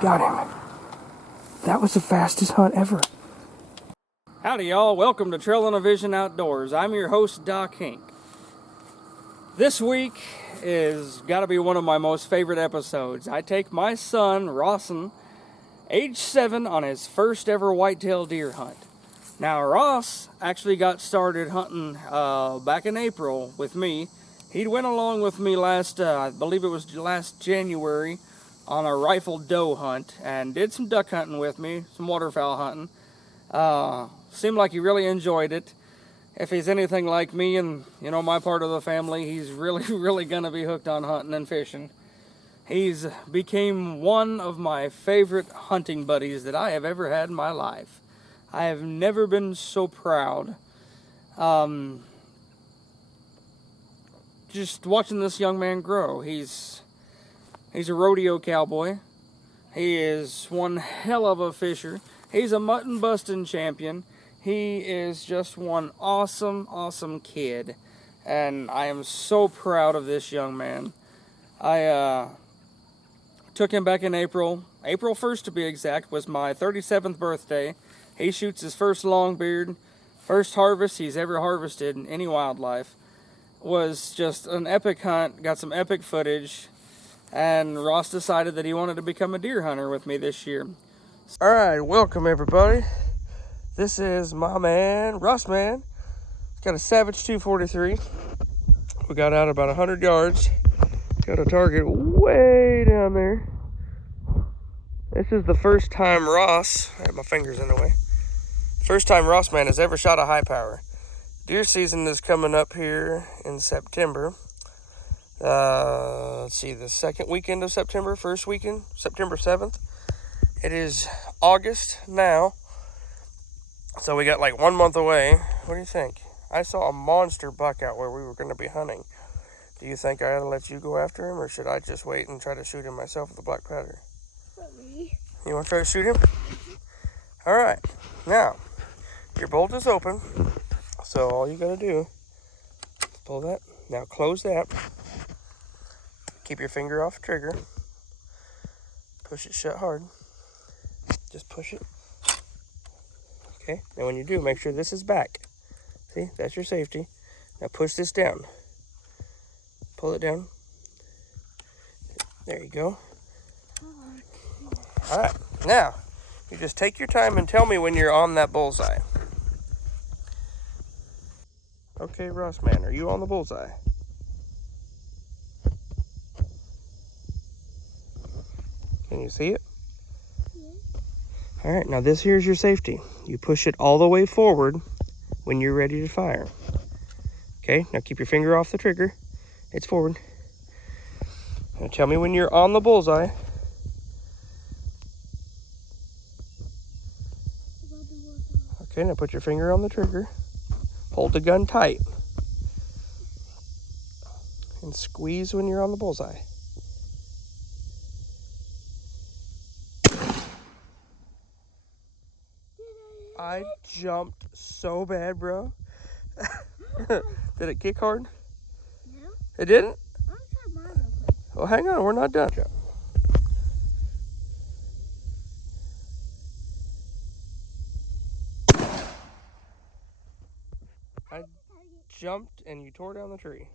Got him. That was the fastest hunt ever. Howdy y'all, welcome to Trailin' a Vision Outdoors. I'm your host, Doc Hinck. This week is gotta be one of my most favorite episodes. I take my son, Rossen, age 7, on his first ever whitetail deer hunt. Now Ross actually got started hunting back in April with me. He went along with me I believe it was last January, on a rifle doe hunt and did some duck hunting with me, some waterfowl hunting. Seemed like he really enjoyed it. If he's anything like me and, you know, my part of the family, he's really gonna be hooked on hunting and fishing. He's became one of my favorite hunting buddies that I have ever had in my life. I have never been so proud. Just watching this young man grow. He's a rodeo cowboy. He is one hell of a fisher. He's a mutton busting champion. He is just one awesome kid. And I am so proud of this young man. I took him back in April. April 1st to be exact was my 37th birthday. He shoots his first longbeard. First harvest he's ever harvested in any wildlife. Was just an epic hunt. Got some epic footage. And Ross decided that he wanted to become a deer hunter with me this year. Alright, welcome everybody. This is my man, Ross man. He's got a Savage 243. We got out about 100 yards. Got a target way down there. This is the first time Ross, I have my fingers in the way. First time Ross man has ever shot a high power. Deer season is coming up here in September. Let's see, the second weekend of September, first weekend, September 7th. It is August now, so we got like 1 month away. What do you think? I saw a monster buck out where we were going to be hunting. Do you think I ought to let you go after him, or should I just wait and try to shoot him myself with a black powder? You want to try to shoot him? All right. Now, your bolt is open, so all you got to do is pull that. Now close that. Keep your finger off the trigger. Push it shut hard. Just push it. Okay, now when you do, make sure this is back. See, that's your safety. Now push this down. Pull it down. There you go. Alright, now, you just take your time and tell me when you're on that bullseye. Okay, Ross man, are you on the bullseye? Can you see it? All right, now this here's your safety. You push it all the way forward when you're ready to fire. Okay, now keep your finger off the trigger. It's forward. Now tell me when you're on the bullseye. Okay, now put your finger on the trigger. Hold the gun tight. And squeeze when you're on the bullseye. I jumped so bad, bro. Did it kick hard? No. It didn't? I'm trying mine real quick. Well, hang on, we're not done. I jumped and you tore down the tree.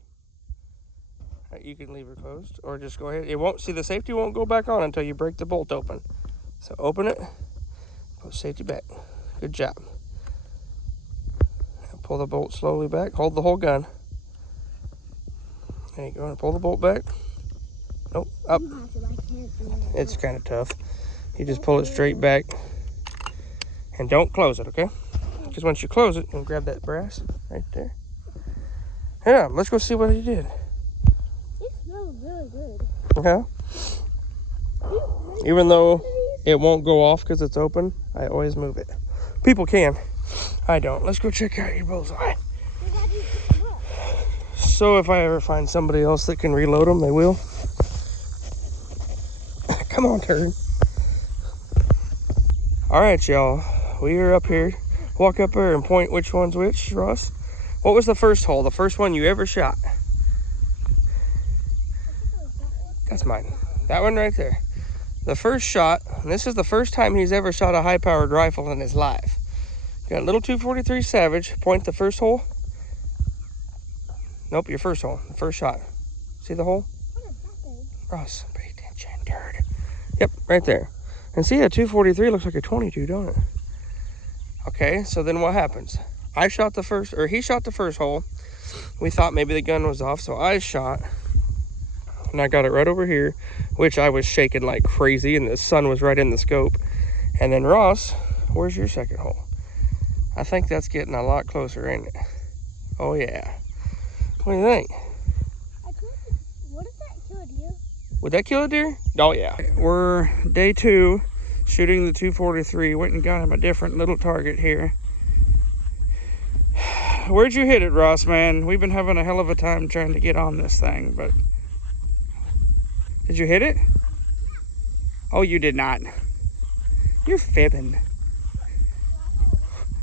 Right, you can leave it closed or just go ahead. It won't, see, the safety won't go back on until you break the bolt open. So open it, put safety back. Good job. Now pull the bolt slowly back. Hold the whole gun. There you go. Pull the bolt back. Nope, up. It's kind of tough. You just pull it straight back. And don't close it, okay? Because once you close it, you'll grab that brass right there. Yeah, let's go see what he did. It smells really good. Yeah? Even though it won't go off because it's open, I always move it. People can. I don't. Let's go check out your bullseye. So if I ever find somebody else that can reload them, they will. Come on, turd. All right, y'all. We are up here. Walk up there and point which one's which, Ross. What was the first hole? The first one you ever shot? That's mine. That one right there. the first shot, and this is the first time he's ever shot a high-powered rifle in his life. Got a little 243 Savage. Point the first hole. Nope, your first hole. First shot. See the hole? What is that thing? Ross, pay attention, turd. Yep, right there. And see, a 243 looks like a 22, don't it? Okay, so then what happens? He shot the first hole. We thought maybe the gun was off, so I shot. And I got it right over here, which I was shaking like crazy, and the sun was right in the scope. And then Ross, where's your second hole? I think that's getting a lot closer, ain't it? Oh, yeah. What do you think? What if that kill a deer? Would that kill a deer? Oh, yeah. We're day 2, shooting the 243. Went and got him a different little target here. Where'd you hit it, Ross, man? We've been having a hell of a time trying to get on this thing, but... Did you hit it? Oh, you did not. You're fibbing.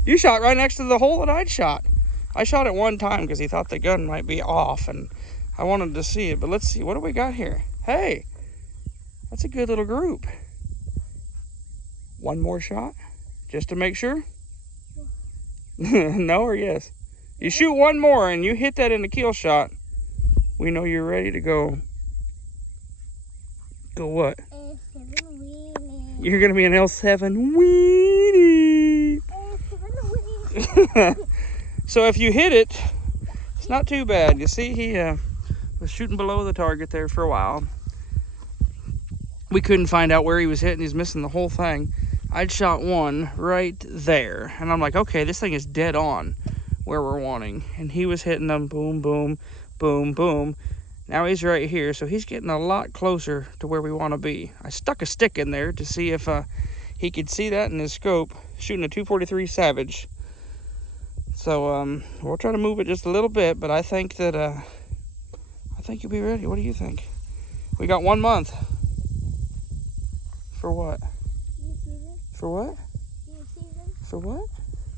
You shot right next to the hole that I'd shot. I shot it one time because he thought the gun might be off, and I wanted to see it. But let's see, what do we got here? Hey, that's a good little group. One more shot, just to make sure. No or yes? You shoot one more and you hit that in the kill shot, we know you're ready to go. Go what? L7 wheelie. You're gonna be an L7 weenie. L7 wheelie. So if you hit it, it's not too bad. You see, he was shooting below the target there for a while. We couldn't find out where he was hitting. He's missing the whole thing. I'd shot one right there, and I'm like, okay, this thing is dead on where we're wanting. And he was hitting them, boom, boom, boom, boom. Now he's right here, so he's getting a lot closer to where we want to be. I stuck a stick in there to see if he could see that in his scope, shooting a 243 Savage. So we'll try to move it just a little bit, but I think that I think you'll be ready. What do you think? We got 1 month. For what? Deer season. For what? Deer season. For what?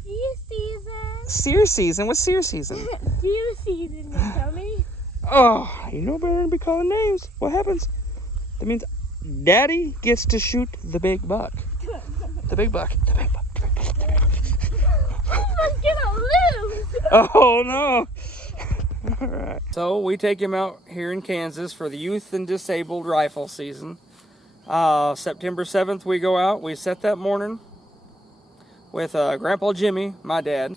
Deer season. Seer season? What's seer season? Deer season, you tell me. Oh, you know better than be calling names. What happens? That means Daddy gets to shoot the big buck. The big buck. The big buck. The big buck. The big buck. Let's get a loose. Oh no. All right. So we take him out here in Kansas for the youth and disabled rifle season. September 7th we go out. We set that morning with Grandpa Jimmy, my dad.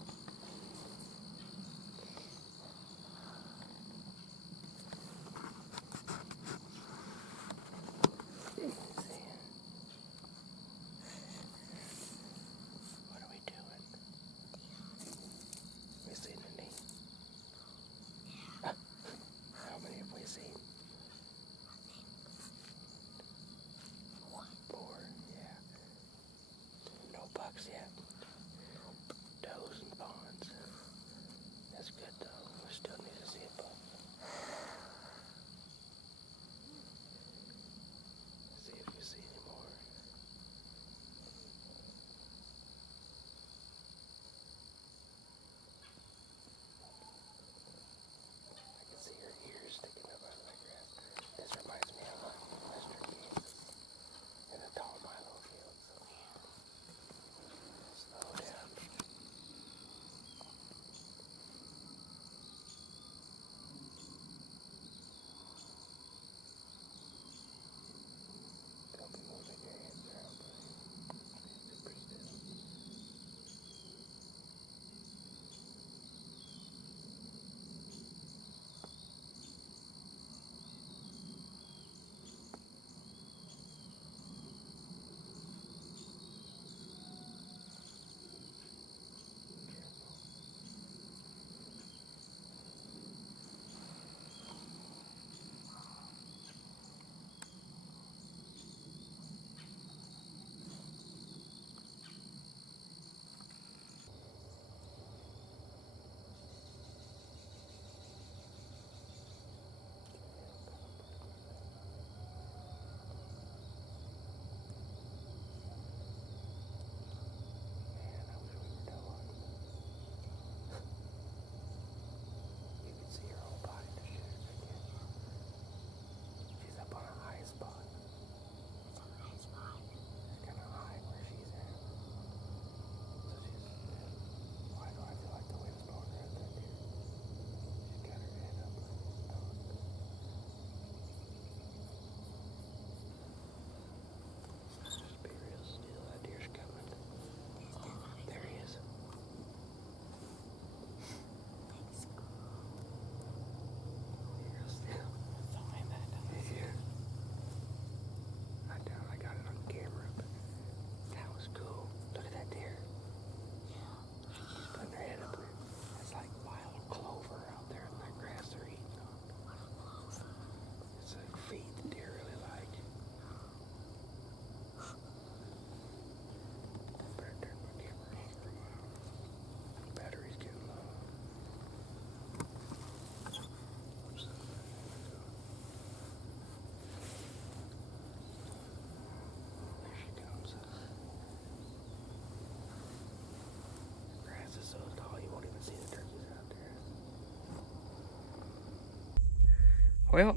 Well,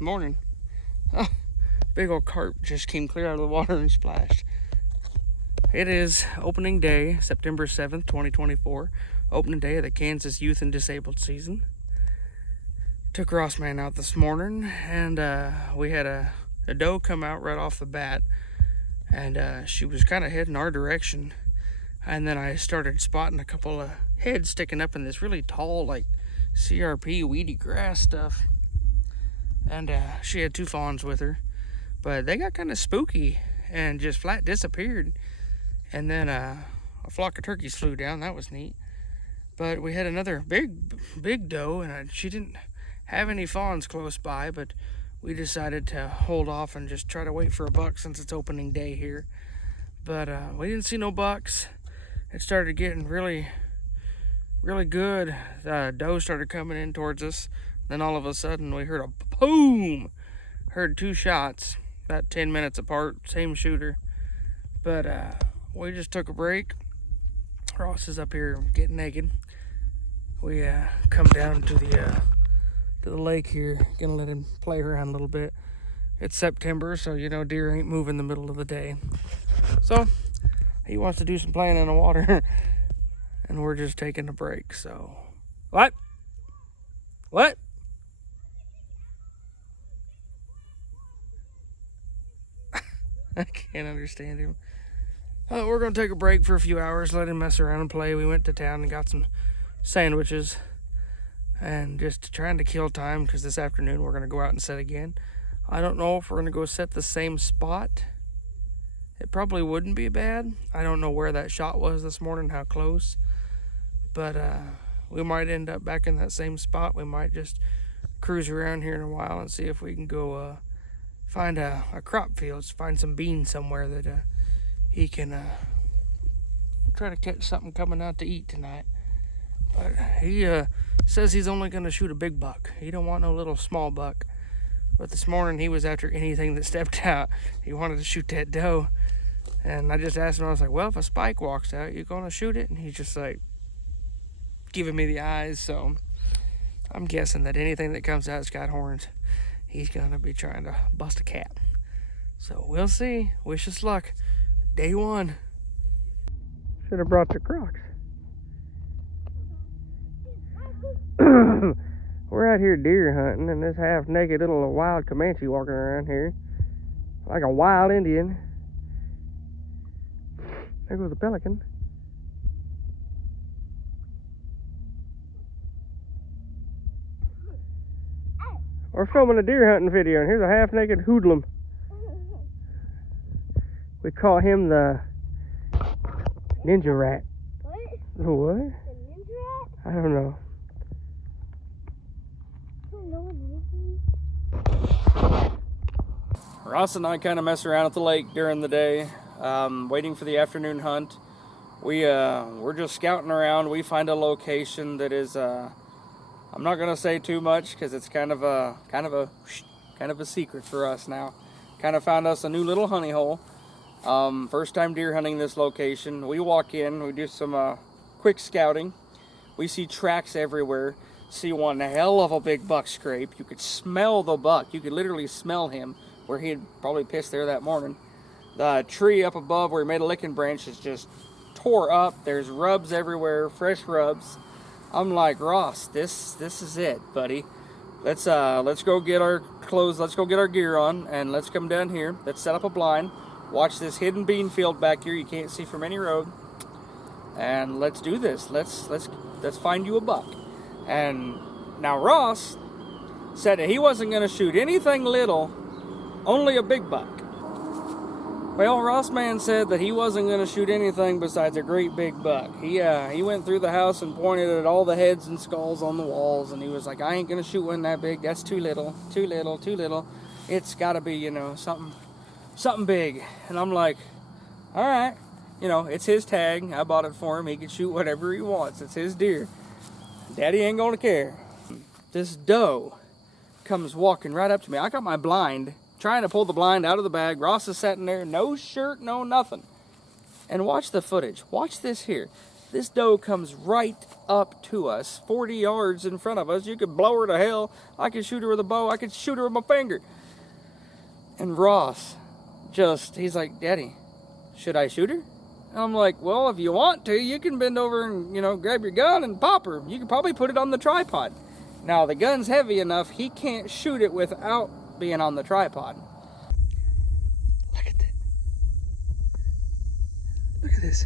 morning. Oh, big old carp just came clear out of the water and splashed. It is opening day, September 7th, 2024. Opening day of the Kansas Youth and Disabled season. Took Rossman out this morning, and we had a doe come out right off the bat, and she was kind of heading our direction. And then I started spotting a couple of heads sticking up in this really tall, like CRP weedy grass stuff. And she had 2 fawns with her, but they got kind of spooky and just flat disappeared. And then a flock of turkeys flew down. That was neat. But we had another big doe, and she didn't have any fawns close by, but we decided to hold off and just try to wait for a buck since it's opening day here. But we didn't see no bucks. It started getting really good. Doe started coming in towards us. Then all of a sudden we heard a boom. Heard 2 shots, about 10 minutes apart, same shooter. But we just took a break. Ross is up here getting naked. We come down to the lake here. Gonna let him play around a little bit. It's September, so you know deer ain't moving in the middle of the day. So he wants to do some playing in the water, and we're just taking a break. So what? I can't understand him. We're going to take a break for a few hours, let him mess around and play. We went to town and got some sandwiches, and just trying to kill time because this afternoon we're going to go out and set again. I don't know if we're going to go set the same spot. It probably wouldn't be bad. I don't know where that shot was this morning, how close. But we might end up back in that same spot. We might just cruise around here in a while and see if we can go find a crop field, find some beans somewhere that he can try to catch something coming out to eat tonight. But he says he's only going to shoot a big buck. He don't want no little small buck. But this morning he was after anything that stepped out. He wanted to shoot that doe. And I just asked him, I was like, well, if a spike walks out, you going to shoot it? And he's just like giving me the eyes. So I'm guessing that anything that comes out that's got horns, he's going to be trying to bust a cat. So we'll see. Wish us luck. Day 1. Should have brought the Crocs. We're out here deer hunting, and this half-naked little wild Comanche walking around here like a wild Indian. There goes a pelican. We're filming a deer hunting video, and here's a half-naked hoodlum. We call him the ninja rat. What? The what? The ninja rat? I don't know. Ross and I kind of mess around at the lake during the day, waiting for the afternoon hunt. We're just scouting around. We find a location that is I'm not gonna say too much because it's kind of a secret for us now. Kind of found us a new little honey hole. First time deer hunting this location. We walk in, we do some quick scouting. We see tracks everywhere. See one hell of a big buck scrape. You could smell the buck. You could literally smell him where he had probably pissed there that morning. The tree up above where he made a licking branch is just tore up. There's rubs everywhere, fresh rubs. I'm like, Ross, this is it, buddy. Let's go get our clothes. Let's go get our gear on, and let's come down here. Let's set up a blind. Watch this hidden bean field back here. You can't see from any road. And let's do this. Let's find you a buck. And now Ross said that he wasn't going to shoot anything little, only a big buck. Well, Rossman said that he wasn't going to shoot anything besides a great big buck. He went through the house and pointed at all the heads and skulls on the walls, and he was like, I ain't going to shoot one that big. That's too little, too little, too little. It's got to be, you know, something big. And I'm like, all right, you know, it's his tag. I bought it for him. He can shoot whatever he wants. It's his deer. Daddy ain't going to care. This doe comes walking right up to me. I got my blind, trying to pull the blind out of the bag. Ross is sitting there, no shirt, no nothing. And watch the footage. Watch this here. This doe comes right up to us, 40 yards in front of us. You could blow her to hell. I could shoot her with a bow. I could shoot her with my finger. And Ross he's like, Daddy, should I shoot her? And I'm like, well, if you want to, you can bend over and, grab your gun and pop her. You can probably put it on the tripod. Now, the gun's heavy enough, he can't shoot it without being on the tripod. Look at that. Look at this.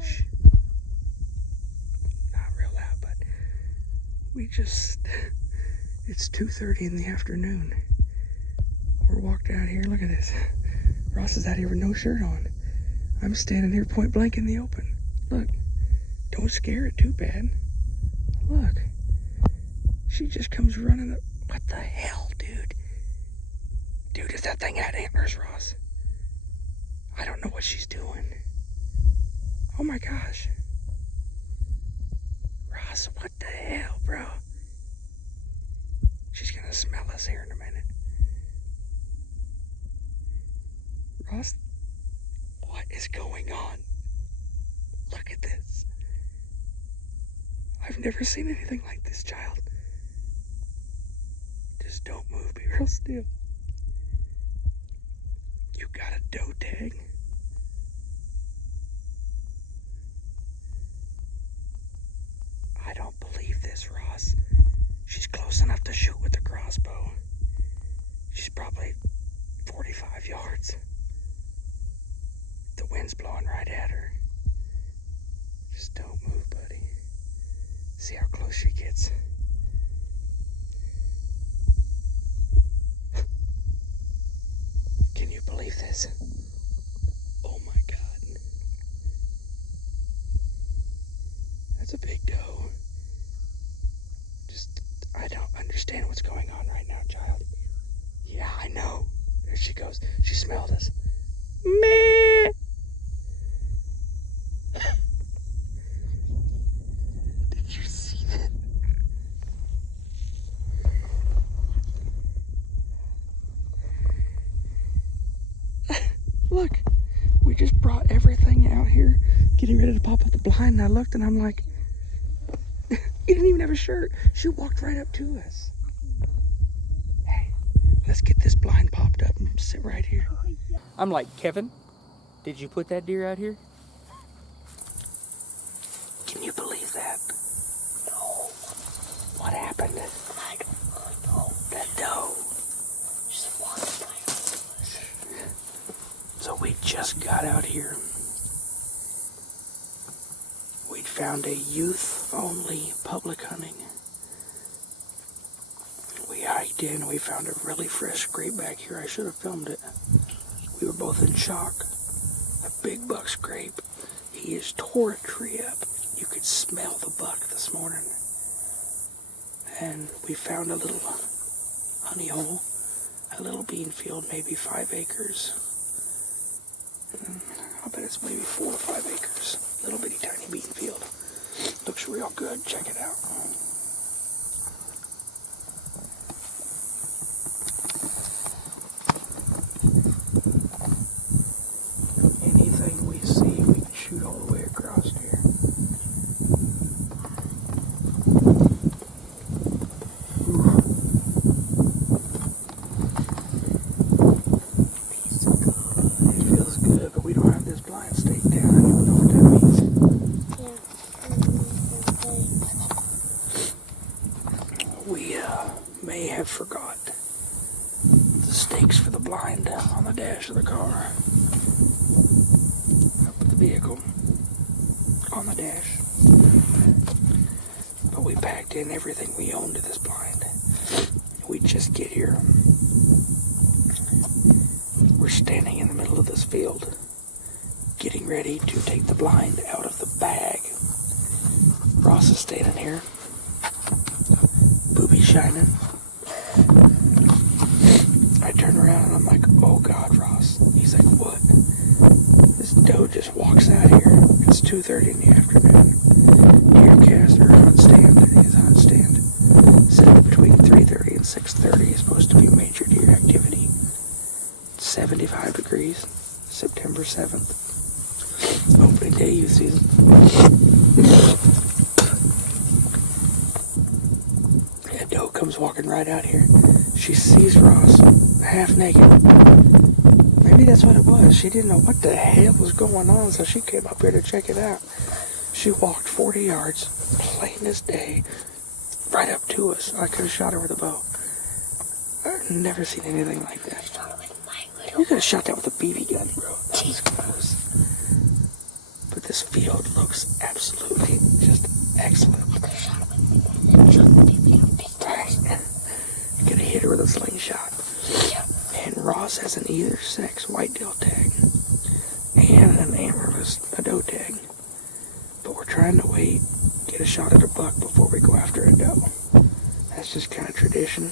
Shh. Not real loud, but it's 2:30 in the afternoon. We're walked out here. Look at this. Ross is out here with no shirt on. I'm standing here point blank in the open. Look. Don't scare it too bad. Look. She just comes running up. What the hell, dude? Dude, if that thing had antlers, Ross, I don't know what she's doing. Oh my gosh. Ross, what the hell, bro? She's gonna smell us here in a minute. Ross, what is going on? Look at this. I've never seen anything like this, child. Just don't move, be real still. You got a doe tag? I don't believe this, Ross. She's close enough to shoot with the crossbow. She's probably 45 yards. The wind's blowing right at her. Just don't move, buddy. See how close she gets. Can you believe this? Oh my God. That's a big doe. I don't understand what's going on right now, child. Yeah, I know. There she goes. She smelled us. Meh. Did you see that? Look, we just brought everything out here, getting ready to pop up the blind, and I looked and I'm like, he didn't even have a shirt. She walked right up to us. Hey, let's get this blind popped up and sit right here. I'm like, Kevin, did you put that deer out here? Can you believe that? No. What happened? I don't know. That doe. She's walking right up to us. So we just got out here. We'd found a youth-only public hunting. We hiked in, we found a really fresh scrape back here. I should have filmed it. We were both in shock. A big buck scrape. He just tore a tree up. You could smell the buck this morning. And we found a little honey hole, a little bean field, maybe 5 acres. I'll bet it's maybe 4 or 5 acres. Little bitty tiny bean field. Looks real good. Check it out. Anything we see, we can shoot all the way across here. It feels good, but we don't have this blind staked down. I don't even know what that means. We may have forgot the stakes for the blind on the dash of the car. Up at the vehicle on the dash. But we packed in everything we owned to this blind. We just get here. We're standing in the middle of this field, getting ready to take the blind out of the bag. Ross is standing here, booby shining. I turn around and I'm like, oh God, Ross. He's like, what? This doe just walks out here. It's 2:30 in the afternoon. Deer cast or hunt stand. His hunt stand set between 3:30 and 6:30 is supposed to be major deer activity. 75 degrees, September 7th. Oh, opening day youth season. A doe comes walking right out here. She sees Ross half naked. Maybe that's what it was. She didn't know what the hell was going on, so she came up here to check it out. She walked 40 yards, plain as day, right up to us. I could have shot her with a bow. I've never seen anything like that. You could have shot that with a BB gun, bro. That was close. But this field looks absolutely just excellent. Right. You could have hit her with a slingshot. And Ross has an either sex whitetail tag and an antlerless doe tag. But we're trying to wait, get a shot at a buck before we go after a doe. That's just kind of tradition.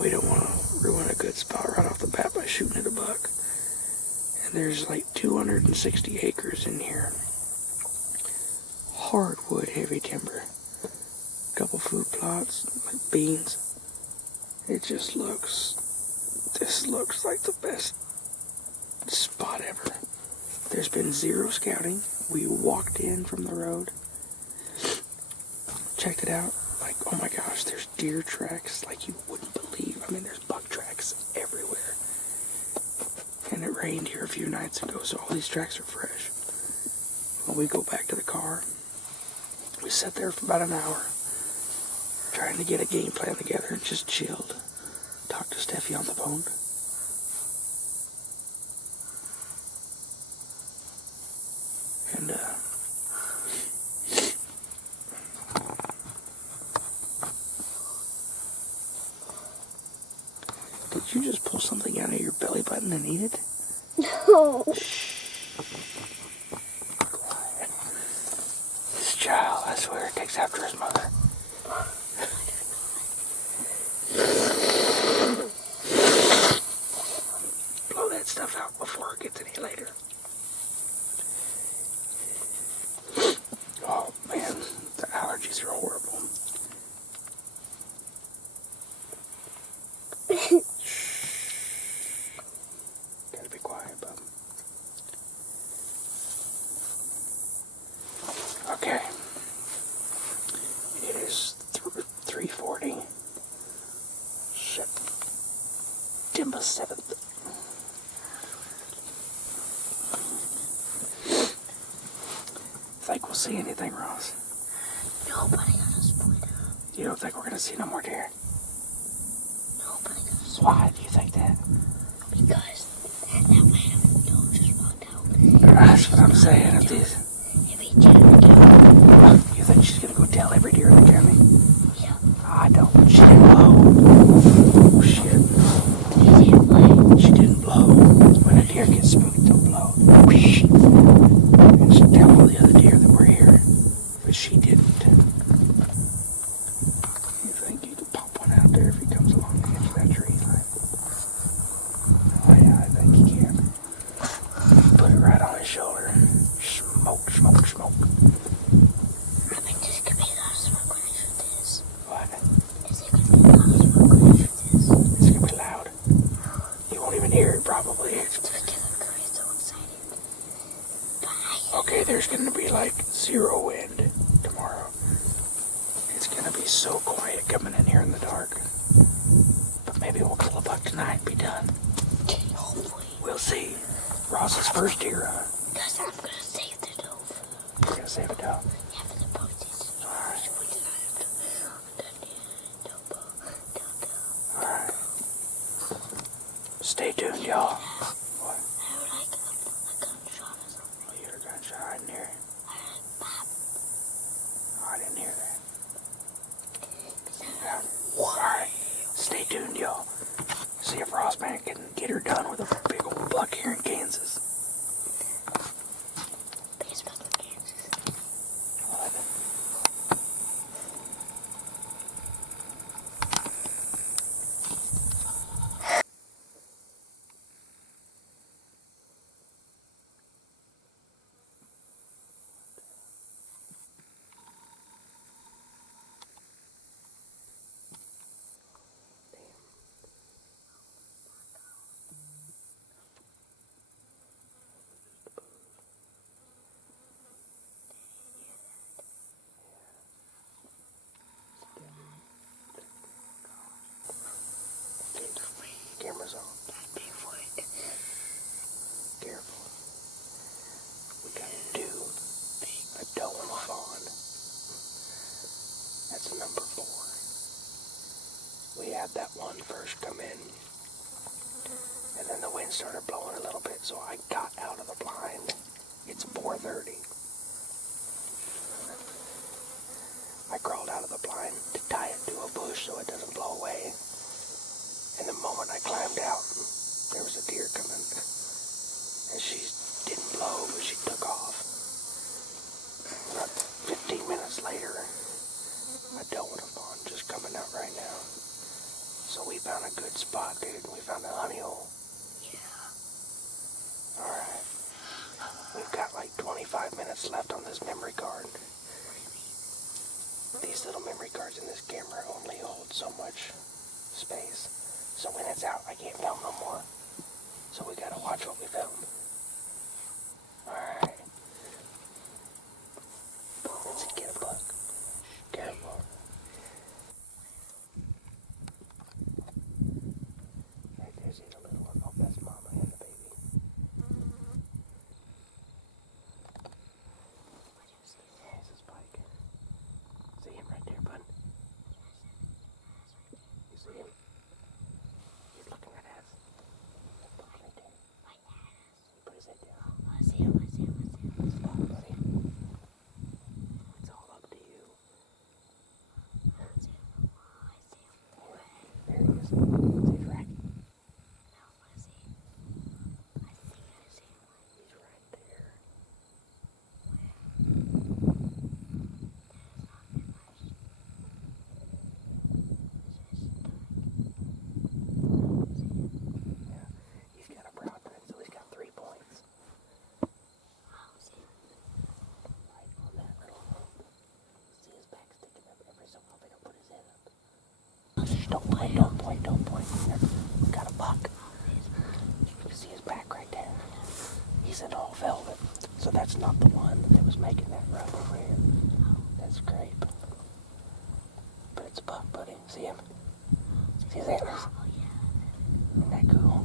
We don't want to ruin a good spot right off the bat by shooting at a buck. And there's like 260 acres in here. Hardwood, heavy timber. A couple food plots, like beans. It just looks, this looks like the best spot ever. There's been zero scouting. We walked in from the road, checked it out, like, oh my gosh, there's deer tracks like you wouldn't believe. I mean, there's buck tracks everywhere. And it rained here a few nights ago, so all these tracks are fresh. When we go back to the car, we sat there for about an hour, trying to get a game plan together and just chilled. Talked to Steffi on the phone. And, did you just pull something out of your belly button and eat it? No. Quiet. This child, I swear, takes after his mother. Blow that stuff out before it gets any later. Oh man, the allergies are horrible. Gotta be quiet, bub. Okay. It is 3:40. September 7th. Think we'll see anything, Ross? Nobody got us pointed out. You don't think we're gonna see no more deer? Nobody got us. Why do you think that? Because that man just walked out. That's what I'm saying. If these, If he didn't go, you think she's gonna go tell every deer in the county? yeah, I don't. She didn't blow. Oh, shit. he didn't play. She didn't blow. When a deer gets spooked, they'll blow. Whoosh. And just tell all the other deer that we're here. But she didn't. You think you could pop one out there if he comes along the edge of that tree line? Oh yeah, I think you can. Put it right on his shoulder. Smoke, smoke, smoke. I think there's gonna be a lot of smoke when I shoot this. What? Is there gonna be a lot of smoke when I shoot this? It's gonna be loud. You won't even hear it probably. It's gonna get so excited. Bye. Okay, there's gonna be like zero wind tomorrow. It's gonna be so quiet coming in here in the dark. But maybe we'll kill a buck tonight and be done. Hopefully. We'll see. Ross's first deer hunt. Because I'm gonna save the doe. You're gonna save it down. Yeah, for the boat season. Alright. I Alright. Stay tuned, y'all. What? would like a gunshot or something. Oh, you heard a gunshot right in here. Pop. Oh, I didn't hear that. Yeah. Alright. Stay tuned, y'all. See if Rossman can get her done with a big old buck here in Kansas. Baseball in Kansas. What? 2:30. I crawled out of the blind to tie it to a bush so it doesn't blow away. And the moment I climbed out, there was a deer coming. And she didn't blow, but she took off. About 15 minutes later, a doe and a fawn just coming out right now. So we found a good spot, dude. We found a honey hole. Yeah. Alright. We've got like 25 minutes left on this memory card. These little memory cards in this camera only hold so much space. So when it's out, I can't film no more. So we gotta watch what we film. Alright. Let's get a buck. Careful. Right there, see the little one? Oh, that's mama and the baby. There's a spike. See him right there, bud? You see him? Keep looking right at us. Right there. Put his head down. I see him. Stop, buddy. It's all up to you. There he is. He's right. He's right there. Yeah, he's got a brown gun, so he's got 3 points. Right on that little hook. See his back sticking up every so often. He'll put his head up. Shh, don't point. Here, we got a buck. You can see his back right there. He's an all velvet, so that's not the one that was making that rub over here. That's grape. But it's a buck, buddy. See him? See his antlers? Isn't that cool?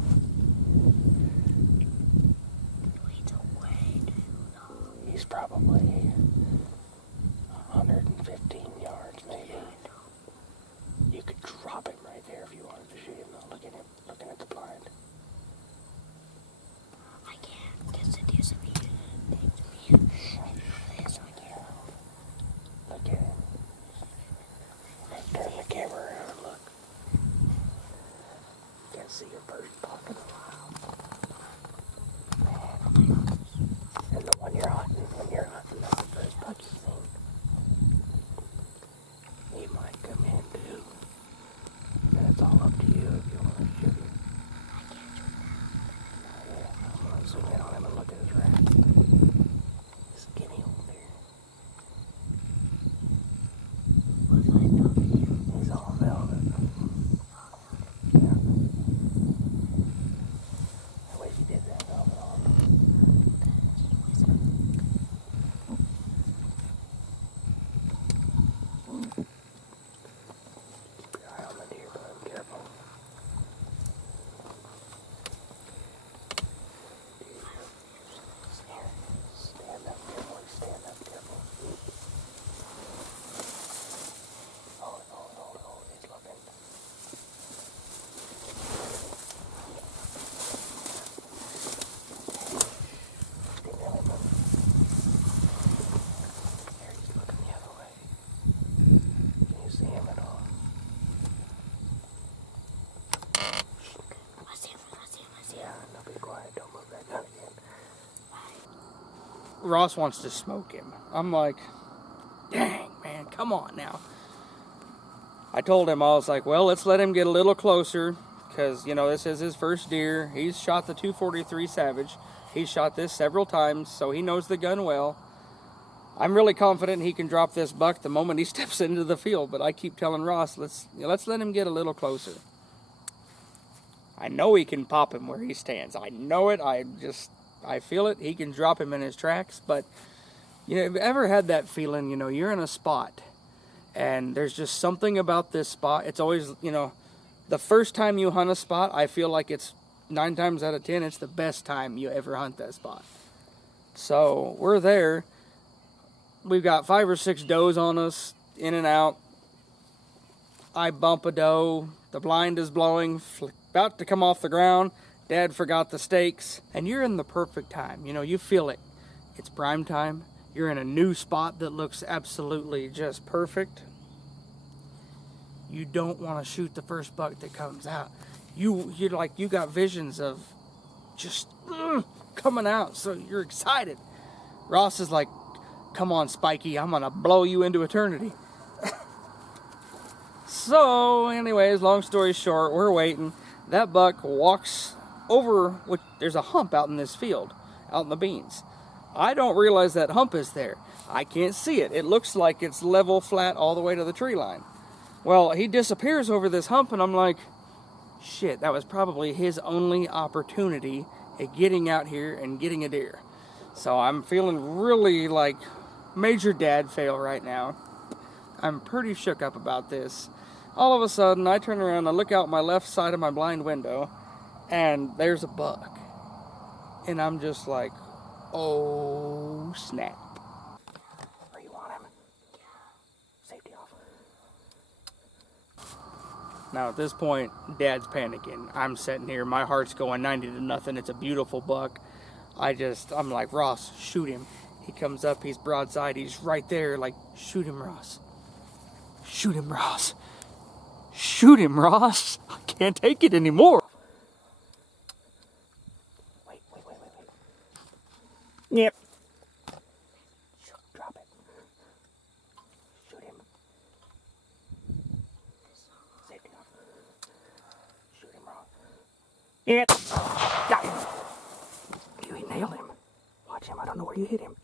He's probably 115 yards, maybe. You could drop him right there if you wanted to shoot him. Though. Look at him, looking at the blind. I can't. There's a deer. Look at him. Turn the camera around. Look. Can't see your bird popping. And the one you're hunting, that's the first buck you see. He might come in too. And it's all up to you if you want to shoot him. I'm going to zoom in on him and look at his racks. He's skinny over there. He's all velvet. Yeah. I wish he did that though. Keep your eye on the deer, bud. Careful. Stand up careful. Hold. He's looking. Get the other one. There, he's looking the other way. Can you see him at all? Yeah, no, be quiet. Don't move that gun again. Ross wants to smoke him. I'm like, dang, man, come on now. I told him, I was like, well, let's let him get a little closer, because, you know, this is his first deer. He's shot the 243 Savage. He's shot this several times, so he knows the gun well. I'm really confident he can drop this buck the moment he steps into the field, but I keep telling Ross, let's let him get a little closer. I know he can pop him where he stands. I know it. I feel it. He can drop him in his tracks, but you know, have you ever had that feeling, you know, you're in a spot and there's just something about this spot. It's always, you know, the first time you hunt a spot, I feel like it's 9 times out of 10, it's the best time you ever hunt that spot. So we're there. We've got 5 or 6 does on us, in and out. I bump a doe. The blind is blowing, about to come off the ground. Dad forgot the stakes. And you're in the perfect time. You know, you feel it. It's prime time. You're in a new spot that looks absolutely just perfect. You don't want to shoot the first buck that comes out. You got visions of just coming out, so you're excited. Ross is like, come on, Spiky, I'm gonna blow you into eternity. So, anyways, long story short, we're waiting. That buck walks over, there's a hump out in this field, out in the beans. I don't realize that hump is there. I can't see it. It looks like it's level, flat, all the way to the tree line. Well, he disappears over this hump, and I'm like, shit, that was probably his only opportunity at getting out here and getting a deer. So I'm feeling really like major dad fail right now. I'm pretty shook up about this. All of a sudden, I turn around and I look out my left side of my blind window, and there's a buck. And I'm just like, oh snap. Are you on him? Safety off. Now at this point, Dad's panicking. I'm sitting here, my heart's going 90-0. It's a beautiful buck. I'm like, Ross, shoot him. He comes up, he's broadside, he's right there, like, shoot him, Ross. Shoot him, Ross. Shoot him, Ross. I can't take it anymore. Wait. Yep. Drop it. Shoot him. Safety off. Shoot him, Ross. Yep. Got him. You nailed him. Watch him. I don't know where you hit him.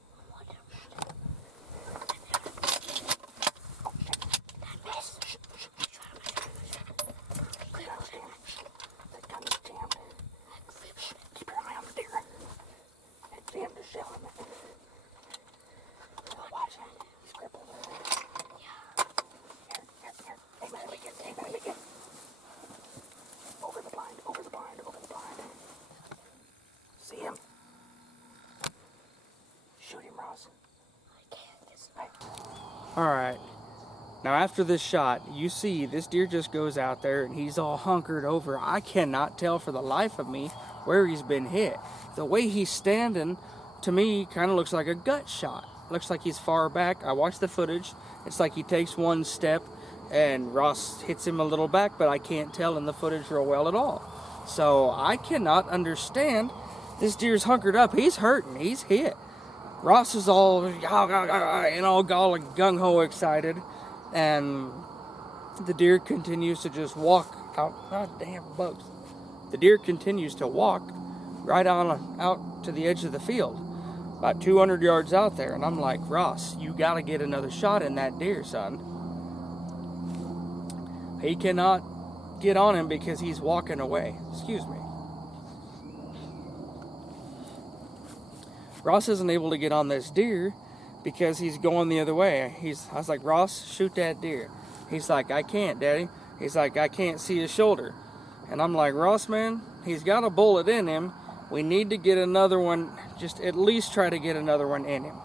See him? Shoot him, Ross. Alright. Now after this shot, you see this deer just goes out there and he's all hunkered over. I cannot tell for the life of me where he's been hit. The way he's standing, to me, kind of looks like a gut shot. Looks like he's far back. I watched the footage. It's like he takes one step and Ross hits him a little back, but I can't tell in the footage real well at all. So I cannot understand. This deer's hunkered up. He's hurting. He's hit. Ross is all, all gung-ho excited. And the deer continues to just walk out. God damn bugs. The deer continues to walk right on out to the edge of the field. About 200 yards out there. And I'm like, Ross, you got to get another shot in that deer, son. He cannot get on him because he's walking away. Excuse me. Ross isn't able to get on this deer because he's going the other way. I was like, Ross, shoot that deer. He's like, I can't, Daddy. He's like, I can't see his shoulder. And I'm like, Ross, man, he's got a bullet in him. We need to get another one, just at least try to get another one in him.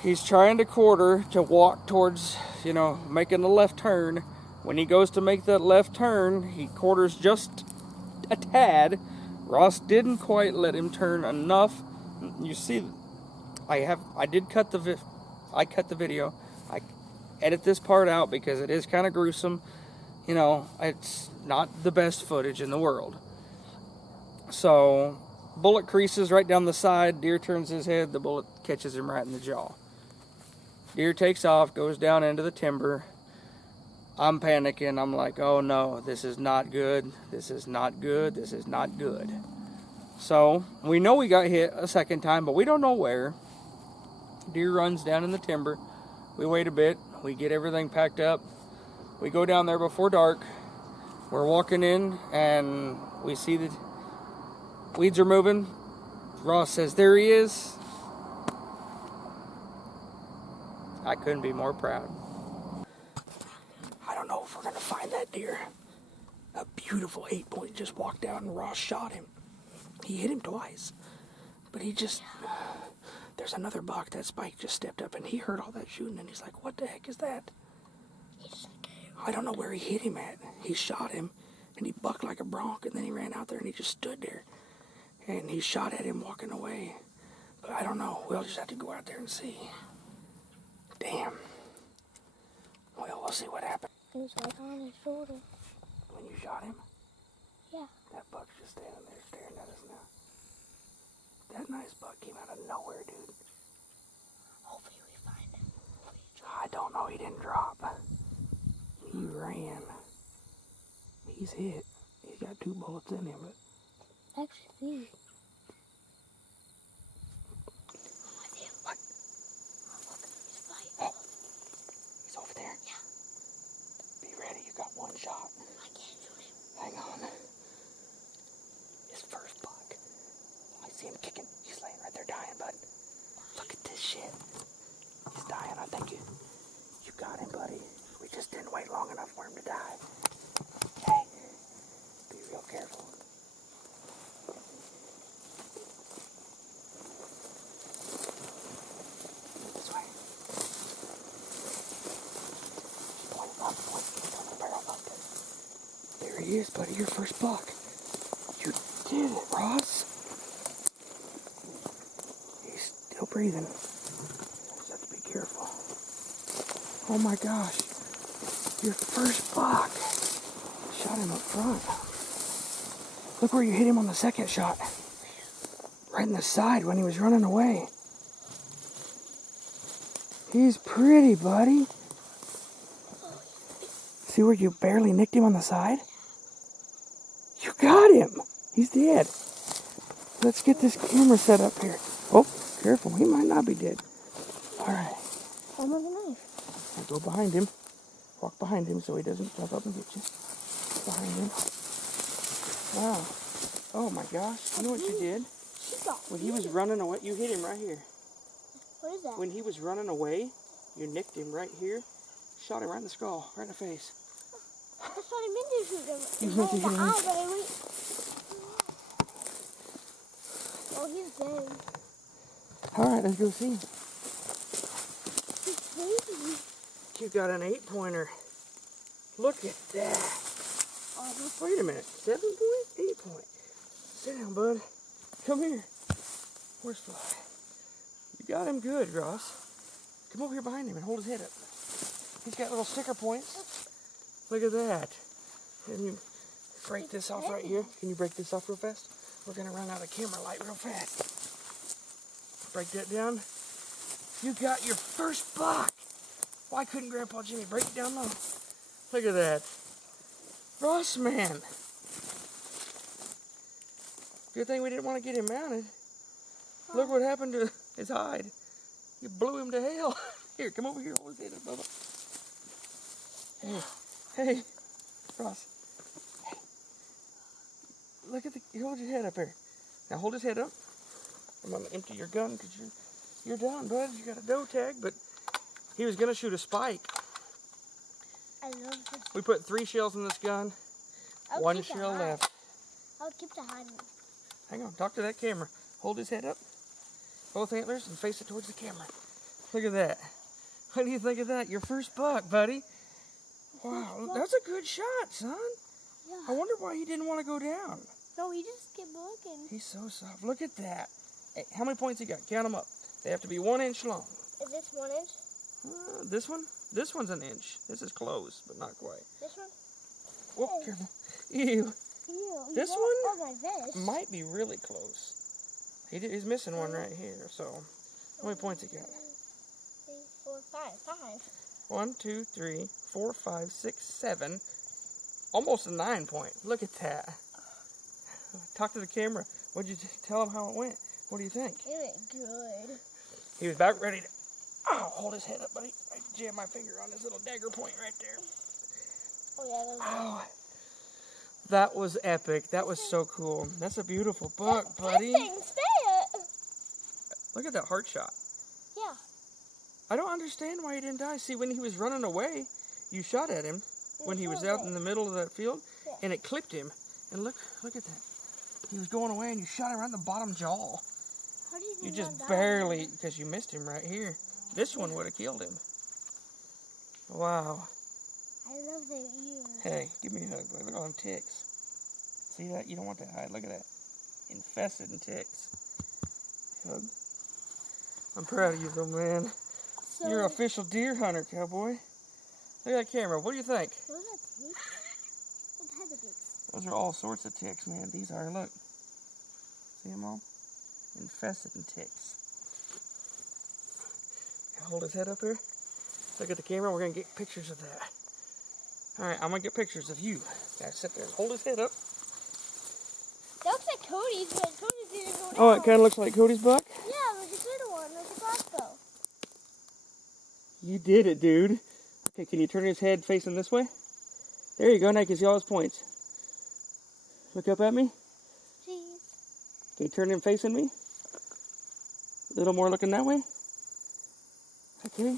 He's trying to quarter to walk towards, making the left turn. When he goes to make that left turn, he quarters just a tad. Ross didn't quite let him turn enough. You see, I cut the video. I edit this part out because it is kind of gruesome. It's not the best footage in the world. So, bullet creases right down the side. Deer turns his head. The bullet catches him right in the jaw. Deer takes off, goes down into the timber. I'm panicking. I'm like, oh no, this is not good. This is not good. This is not good. So, we know we got hit a second time, but we don't know where. Deer runs down in the timber. We wait a bit. We get everything packed up. We go down there before dark. We're walking in, and we see the weeds are moving. Ross says, there he is. I couldn't be more proud. I don't know if we're going to find that deer. A beautiful 8-point just walked down and Ross shot him. He hit him twice. But there's another buck. That Spike just stepped up and he heard all that shooting and he's like, what the heck is that? I don't know where he hit him at. He shot him and he bucked like a bronc and then he ran out there and he just stood there. And he shot at him walking away. But I don't know. We'll just have to go out there and see. Damn. Well, we'll see what happens. It was right on his shoulder. When you shot him? Yeah. That buck's just standing there staring at us now. That nice buck came out of nowhere, dude. Hopefully we find him. I don't know. He didn't drop. He ran. He's hit. He's got 2 bullets in him, but... Actually, What? he's fighting. He's over there. Yeah. Be ready. You got 1 shot. I can't shoot him. Hang on. His first buck. I see him kicking. He's laying right there dying, bud. Look at this shit. He's dying. I think you got him, buddy. We just didn't wait long enough for him to die. Hey, be real careful. This way. Point up, point the barrel up. There he is, buddy. Your first buck. You did it, Ross. He's still breathing. Just have to be careful. Oh my gosh. Your first buck. Shot him up front. Look where you hit him on the second shot. Right in the side when he was running away. He's pretty, buddy. See where you barely nicked him on the side? You got him. He's dead. Let's get this camera set up here. Oh, careful. He might not be dead. All right. I'm with a knife. Now go behind him. Walk behind him so he doesn't jump up and get you. Behind him. Wow. Oh my gosh. You know what you did? When he was running away, you hit him right here. What is that? When he was running away, you nicked him right here. Shot him right in the skull, right in the face. That's what I meant to shoot him. You meant to hit him. Oh, he's dead. All right, let's go see him. He's crazy. You got an 8-pointer. Look at that. Wait a minute. 7 point? 8 point. Sit down, bud. Come here. Where's Fly? You got him good, Ross. Come over here behind him and hold his head up. He's got little sticker points. Look at that. Can you break this off right here? Can you break this off real fast? We're going to run out of camera light real fast. Break that down. You got your first buck. Why couldn't Grandpa Jimmy break it down low? Look at that. Ross, man. Good thing we didn't want to get him mounted. Look what happened to his hide. You blew him to hell. Here, come over here. Hold his head up, Bubba. Hey, Ross. Hey. Look at hold your head up here. Now hold his head up. I'm going to empty your gun because you're down, bud. You got a doe tag, but he was going to shoot a spike. I love this. We put 3 shells in this gun. I'll 1 keep the shell hide. left. I'll keep the hide. Hang on, talk to that camera. Hold his head up. Both antlers and face it towards the camera. Look at that. What do you think of that? Your first buck, buddy. Wow, that's a good shot, son. Yeah. I wonder why he didn't want to go down. No, he just kept looking. He's so soft. Look at that. Hey, how many points he got? Count them up. They have to be 1 inch long. Is this 1 inch? This one? This one's an inch. This is close, but not quite. This one? Whoa, Hey. careful. Ew. Ew, This you one? got on my vest. Might be really close. He's missing one right here, so how many points he got? 3, 4, 5. 5. 1, 2, 3, 4, 5, 6, 7. Almost a 9 point. Look at that. Talk to the camera. What'd you tell him how it went? What do you think? It went good. He was about ready to... Oh, hold his head up, buddy. I jammed my finger on his little dagger point right there. Oh, yeah, that was Oh, that was epic. That was so cool. That's a beautiful buck, buddy. That thing spit. Look at that heart shot. Yeah. I don't understand why he didn't die. See, when he was running away, you shot at him when he was out in the middle of that field, and it clipped him. And look at that. He was going away, and you shot him right in the bottom jaw. How did You not just die? barely, because you missed him right here. This one would have killed him. Wow. I love the ears. Hey, give me a hug, boy. Look at all them ticks. See that? You don't want that hide. Look at that. Infested in ticks. Hug. I'm proud of you though, man. So, You're an official deer hunter, cowboy. Look at that camera. What do you think? what are ticks? What type of ticks? Those are all sorts of ticks, man. These are, look. See them all? Infested in ticks. Hold his head up here. Look at the camera. We're going to get pictures of that. All right, I'm going to get pictures of you. Guys, sit there. Hold his head up. That looks like Cody's, but Cody's didn't go down. Oh, it kind of looks like Cody's buck? Yeah, like a little one, like a crossbow. You did it, dude. Okay, can you turn his head facing this way? There you go. Now you can see all his points. Look up at me. Jeez. Okay, turn him facing me. A little more looking that way. Okay.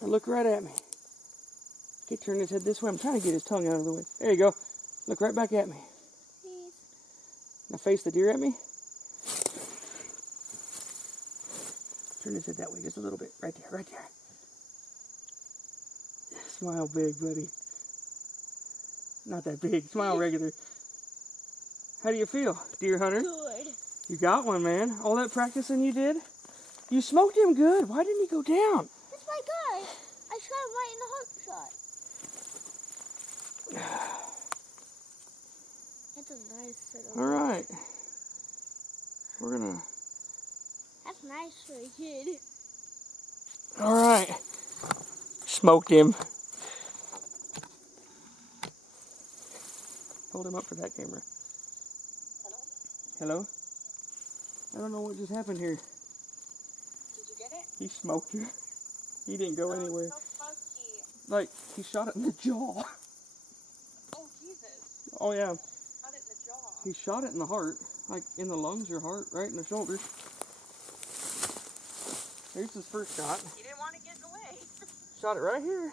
Now look right at me. Okay, turn his head this way. I'm trying to get his tongue out of the way. There you go. Look right back at me. Jeez. Now face the deer at me. Turn his head that way just a little bit. Right there, right there. Smile big, buddy. Not that big. Smile regular. How do you feel, deer hunter? Good. You got one, man. All that practicing you did? You smoked him good. Why didn't he go down? That's my guy. I shot him right in the heart shot. That's a nice little. All right. We're gonna. That's nice for a kid. All right. Smoked him. Hold him up for that camera. Hello? I don't know what just happened here. Did you get it? He smoked her. He didn't go anywhere. So funky. Like, he shot it in the jaw. Oh, Jesus. Oh, yeah. Not in the jaw. He shot it in the heart. Like, in the lungs or heart, right in the shoulder. Here's his first shot. He didn't want to get in the way. Shot it right here.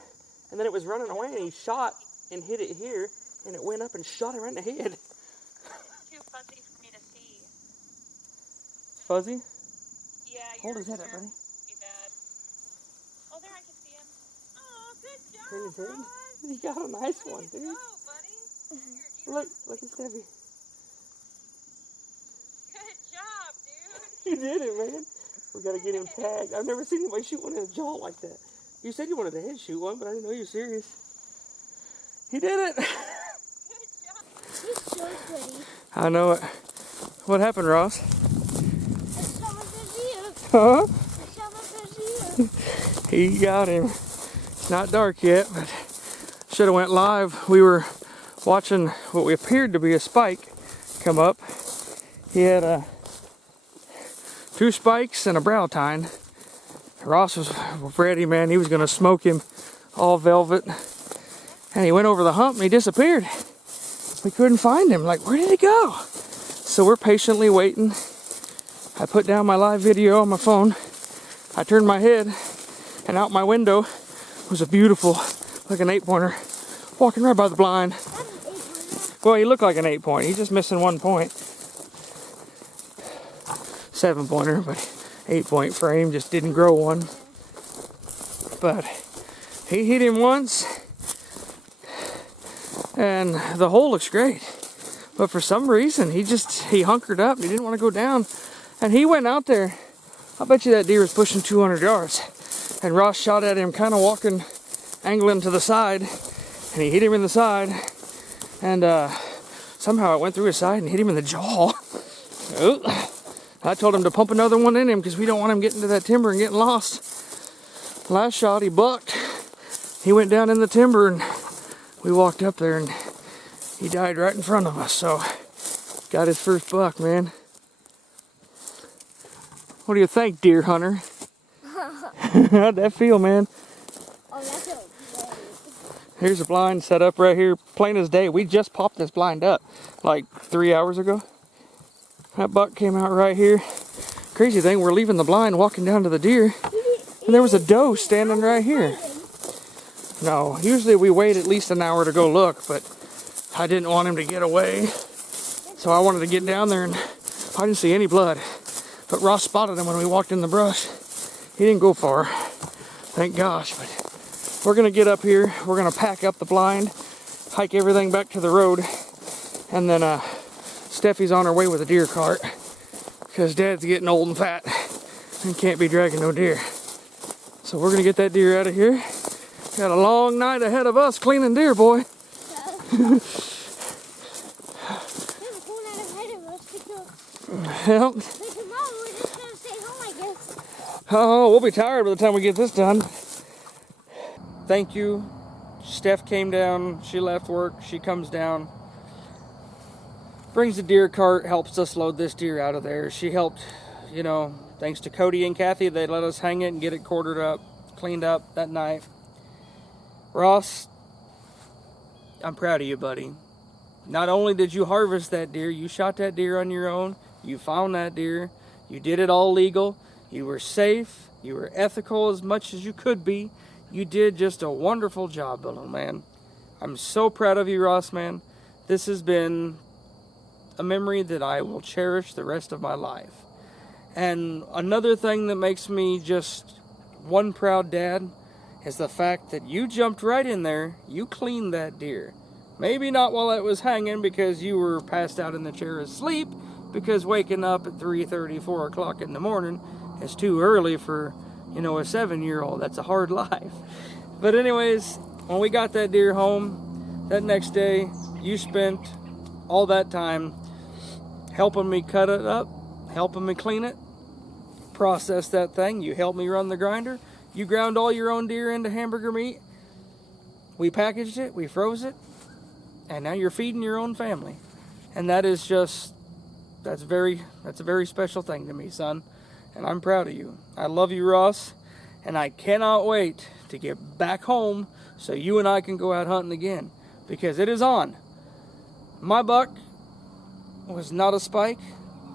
And then it was running away, and he shot and hit it here. And it went up and shot him right in the head. Too fuzzy for me to see. Fuzzy? Yeah, Hold yours his head up, are buddy. be bad. Oh, there I can see him. Oh, good job, Turn his head. Ross. He got a nice Way one, to dude. go, buddy. Here, Look at Steffi. Good job, dude. You did it, man. We gotta get him tagged. I've never seen anybody shoot one in the jaw like that. You said you wanted to head shoot one, but I didn't know you were serious. He did it. Good job. He's so pretty. I know it. What happened, Ross? I shot my fish here. Huh? I shot my fish here. He got him. It's not dark yet, but should have went live. We were watching what we appeared to be a spike come up. He had 2 spikes and a brow tine. Ross was ready, man. He was going to smoke him all velvet. And he went over the hump and he disappeared. We couldn't find him. Like, where did he go? So we're patiently waiting. I put down my live video on my phone. I turned my head, and out my window was a beautiful looking 8-pointer walking right by the blind. That's an 8-pointer. Well, he looked like an 8-point. He's just missing 1 point. 7-pointer, but 8-point frame, just didn't grow one. But he hit him once, and the hole looks great. But for some reason, he hunkered up. He didn't want to go down, and he went out there. I bet you that deer was pushing 200 yards. And Ross shot at him, kind of walking, angling to the side, and he hit him in the side, and somehow it went through his side and hit him in the jaw. Oh. I told him to pump another one in him because we don't want him getting to that timber and getting lost. Last shot, he bucked. He went down in the timber, and we walked up there, and he died right in front of us. So, got his first buck, man. What do you think, deer hunter? How'd that feel, man? Oh, that's a great. Here's a blind set up right here, plain as day. We just popped this blind up like 3 hours ago. That buck came out right here. Crazy thing, we're leaving the blind, walking down to the deer, and there was a doe standing right here. No, usually we wait at least an hour to go look, but I didn't want him to get away. So I wanted to get down there, and I didn't see any blood. But Ross spotted him when we walked in the brush. He didn't go far, thank gosh. But we're gonna get up here, we're gonna pack up the blind, hike everything back to the road, and then Steffi's on her way with a deer cart because Dad's getting old and fat. and can't be dragging no deer. So we're gonna get that deer out of here. Got a long night ahead of us cleaning deer, boy. We have a whole lot ahead of us to go. Well, So tomorrow we're just gonna stay home, I guess. oh, we'll be tired by the time we get this done. Thank you. Steph came down. She left work. She comes down. Brings the deer cart, helps us load this deer out of there. She helped, you know, thanks to Cody and Kathy, they let us hang it and get it quartered up, cleaned up that night. Ross, I'm proud of you, buddy. Not only did you harvest that deer, you shot that deer on your own, you found that deer, you did it all legal, you were safe, you were ethical as much as you could be. You did just a wonderful job, little man. I'm so proud of you, Ross, man. This has been a memory that I will cherish the rest of my life. And another thing that makes me just one proud dad is the fact that you jumped right in there, you cleaned that deer. Maybe not while it was hanging because you were passed out in the chair asleep, because waking up at 3:30, 4 o'clock in the morning is too early for, you know, a 7-year-old. That's a hard life. But anyways, when we got that deer home, that next day, you spent all that time helping me cut it up, helping me clean it, process that thing. You helped me run the grinder. You ground all your own deer into hamburger meat. We packaged it, we froze it, and now you're feeding your own family. And that is just, that's a very special thing to me, son. And I'm proud of you. I love you, Ross, and I cannot wait to get back home so you and I can go out hunting again, because it is on. My buck was not a spike.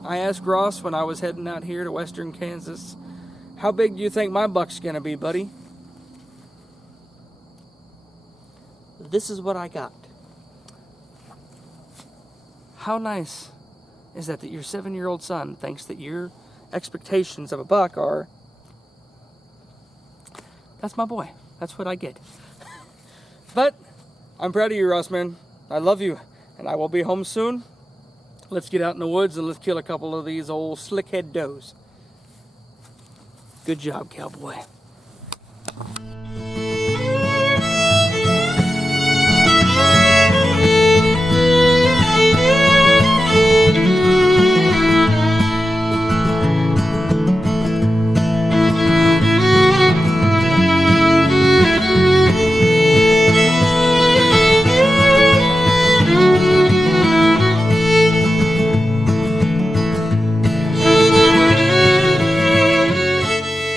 I asked Ross when I was heading out here to western Kansas, how big do you think my buck's gonna be, buddy? This is what I got. How nice is that your 7-year-old son thinks that your expectations of a buck are, that's my boy. That's what I get. But I'm proud of you, Ross, man. I love you, and I will be home soon. Let's get out in the woods and let's kill a couple of these old slickhead does. Good job, cowboy.